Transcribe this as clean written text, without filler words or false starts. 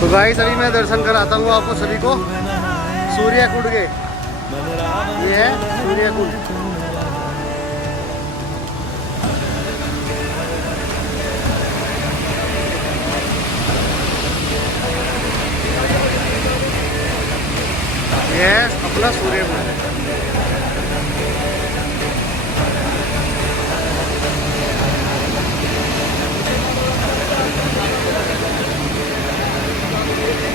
तो गाइस अभी मैं दर्शन कराता हूँ आपको सभी को सूर्य कुंड के। ये है सूर्य कुंड। ये है अपना सूर्य कुंड।